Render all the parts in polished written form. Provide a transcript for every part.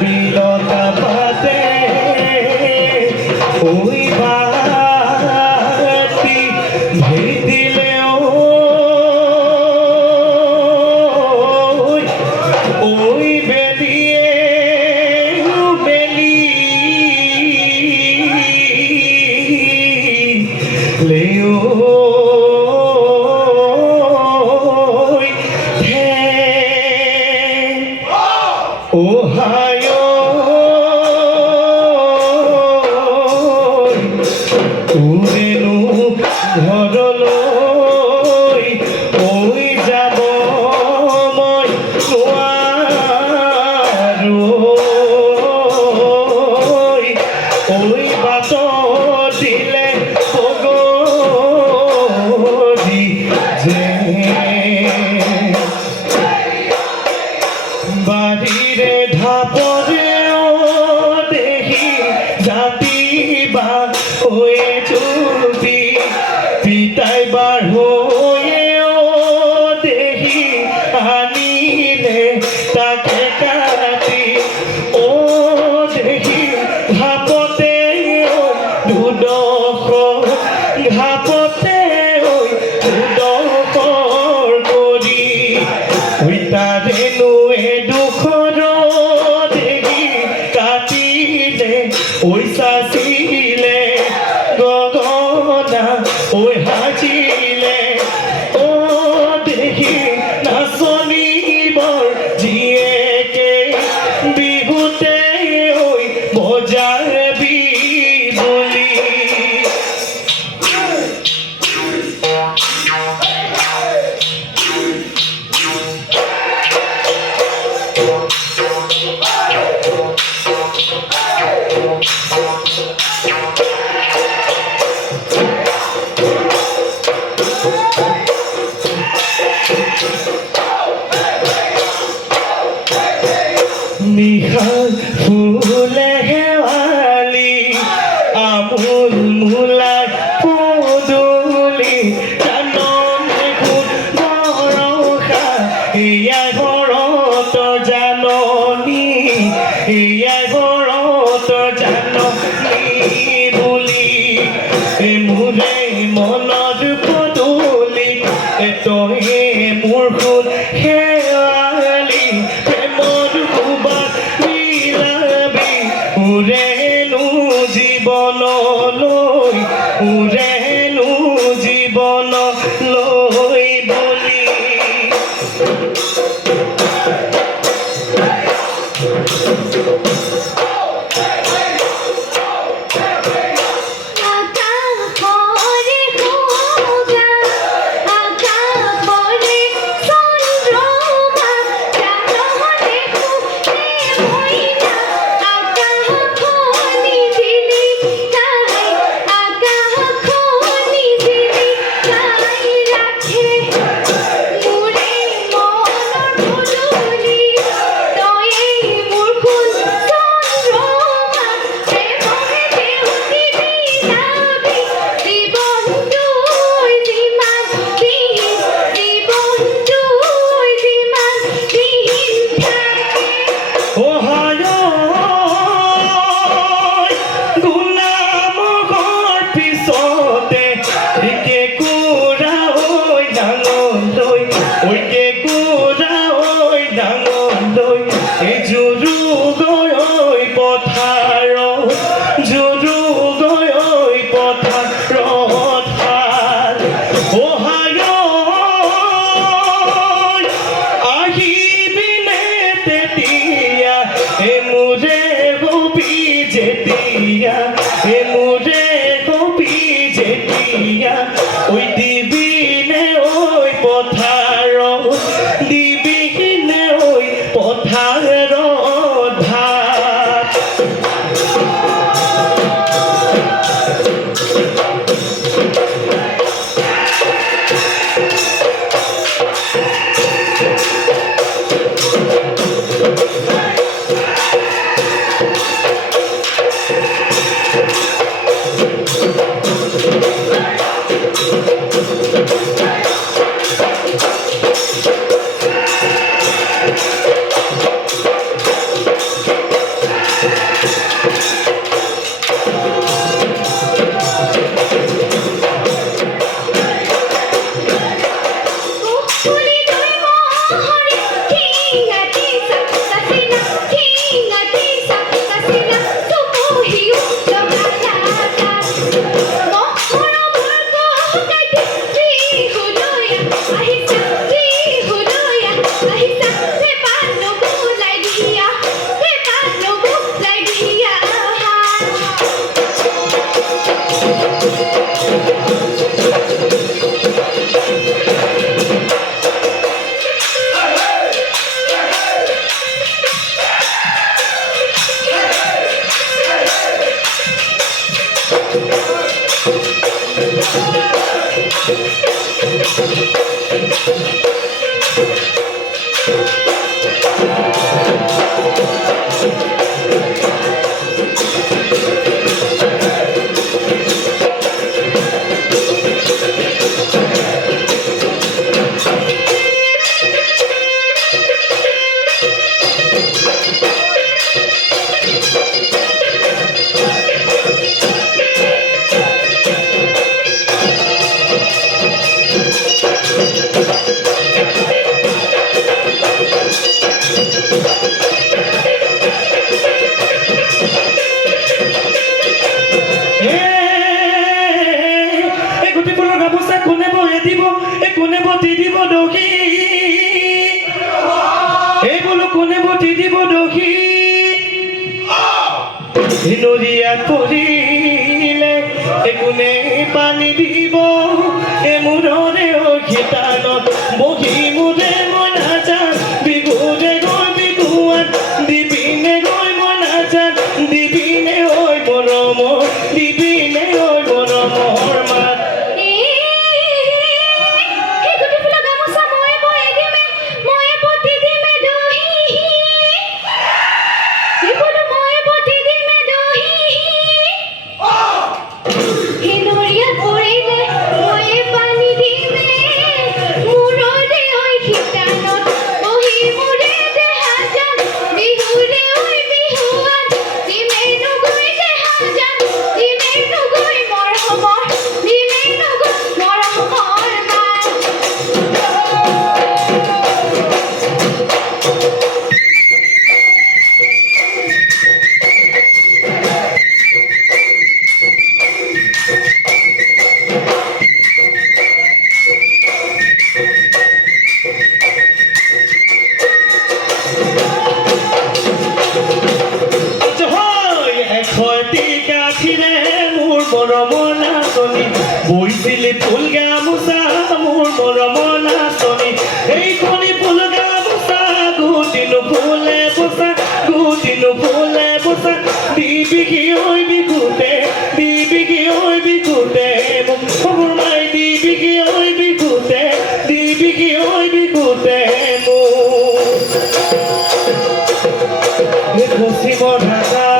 বিলতা পাতে ওই বাতি ভিদিলে ওই বেলিয়ে বেলি লেও Ohio, urenu ঘৰলৈ ঐ যাব মই নোৱাৰো ঐ বাট দিলে পগৰি যে বাড়িরে ধাপরে দেখি জাতি বা হয়ে চুপি পিতাই বার হয়ে দেখি আনিলে তাকে কাটি ও দেখি ঘাপতে দুদখ ঘাপতে দুদখৰ কৰি তাৰে নুয়ে দুখৰ দেখি কাটিলে ওই সাচিলে গগনা ওই হাজিলে ও দেখি নাচনিবৰ জীয়েকে বিহুতে ওই বজাৰ বিজুলি নিহাল ফুলে হেৱালি আমোল মূলাই পদূলি জানন দেখোন বৰষা এয়াই ভৰতৰ জাননী এয়াই ভৰতৰ জাননী বুলি মোৰে মনত পদূলি তয়ে মোৰ ফুল হেৱালি প্ৰেমৰ সুবাস মিলাবি উৰেনো জীৱনলৈ উৰেনো জীৱনলৈ বুলি নদীয়াত পৰিলে একোনে পানী দিব এ মূৰৰে অখিতানত বহি মোৰে মই নাজান বিহুৰে গৈ বিহুৱান দিবিনে গৈ মই নাজান দিবিনে ঐ মৰম দিবিনে ঐ মৰমৰ মাত বইছিলে ফুল গামোচা মোৰ মৰমৰ নাচনী এই কণী ফুল গামোচা গুটিনো ফুলে বচা গুটিনো ফুলে বচা দিবি কি ঐ বিহুতে দিবি কি ঐ বিহুতে মোক খবৰ মাই দিবি কি ঐ বিহুতে দিবি কি ঐ বিহুতে মোক পশ্চিমৰ ঢাকা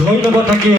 ধন্যবাদ।